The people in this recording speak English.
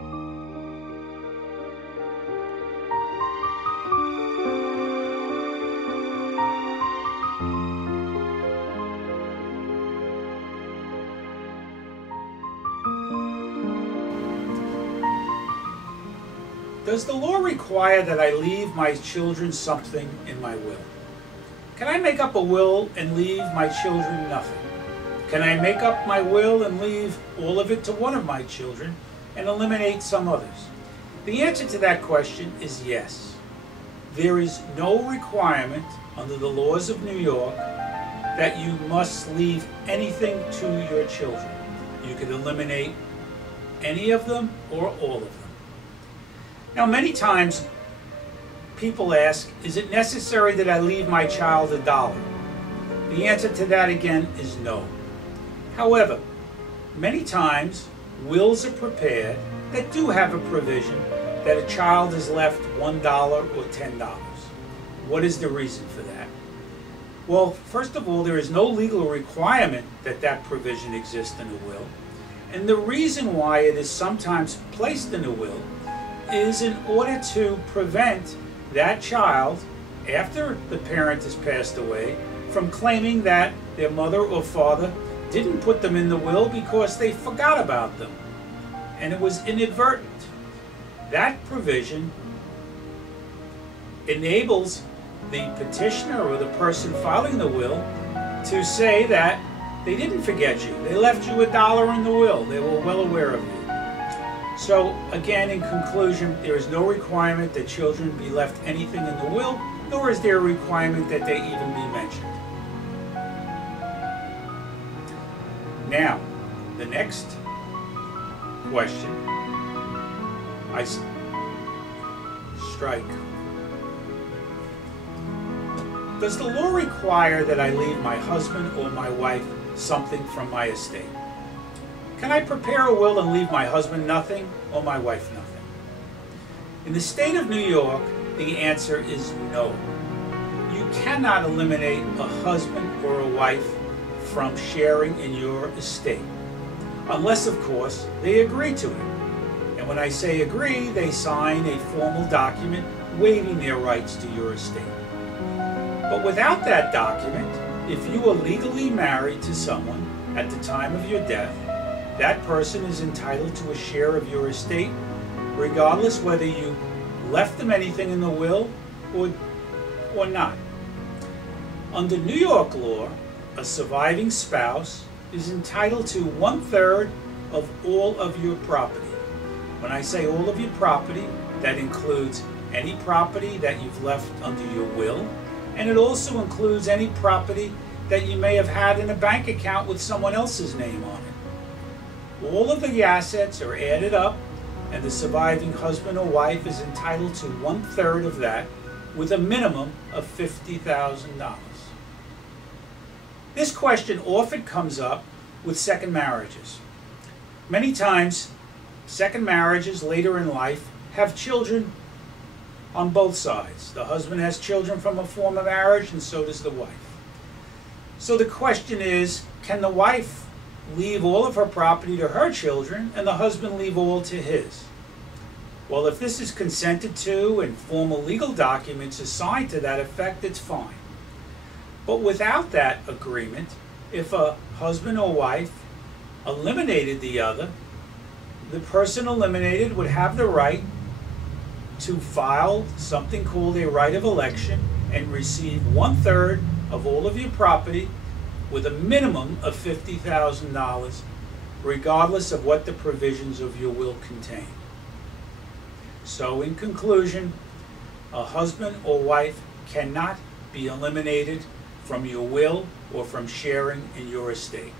Does the law require that I leave my children something in my will? Can I make up a will and leave my children nothing? Can I make up my will and leave all of it to one of my children and eliminate some others? The answer to that question is yes. There is no requirement under the laws of New York that you must leave anything to your children. You can eliminate any of them or all of them. Now, many times people ask, is it necessary that I leave my child $1? The answer to that again is no. However, many times wills are prepared that do have a provision that a child is left $1 or $10. What is the reason for that? Well, first of all, there is no legal requirement that that provision exists in a will. And the reason why it is sometimes placed in a will is in order to prevent that child, after the parent has passed away, from claiming that their mother or father didn't put them in the will because they forgot about them and it was inadvertent. That provision enables the petitioner or the person filing the will to say that they didn't forget you. They left you $1 in the will. They were well aware of you. So again, in conclusion, there is no requirement that children be left anything in the will, nor is there a requirement that they even be mentioned. Now, the next question, I strike. Does the law require that I leave my husband or my wife something from my estate? Can I prepare a will and leave my husband nothing or my wife nothing? In the state of New York, the answer is no. You cannot eliminate a husband or a wife from sharing in your estate, unless, of course, they agree to it. And when I say agree, they sign a formal document waiving their rights to your estate. But without that document, if you are legally married to someone at the time of your death, that person is entitled to a share of your estate, regardless whether you left them anything in the will or not. Under New York law, a surviving spouse is entitled to 1/3 of all of your property. When I say all of your property, that includes any property that you've left under your will, and it also includes any property that you may have had in a bank account with someone else's name on it. All of the assets are added up, and the surviving husband or wife is entitled to 1/3 of that, with a minimum of $50,000. This question often comes up with second marriages. Many times, second marriages later in life have children on both sides. The husband has children from a former marriage, and so does the wife. So the question is, can the wife leave all of her property to her children and the husband leave all to his? Well, if this is consented to and formal legal documents are signed to that effect, it's fine. But without that agreement, if a husband or wife eliminated the other, the person eliminated would have the right to file something called a right of election and receive 1/3 of all of your property with a minimum of $50,000, regardless of what the provisions of your will contain. So in conclusion, a husband or wife cannot be eliminated from your will or from sharing in your estate.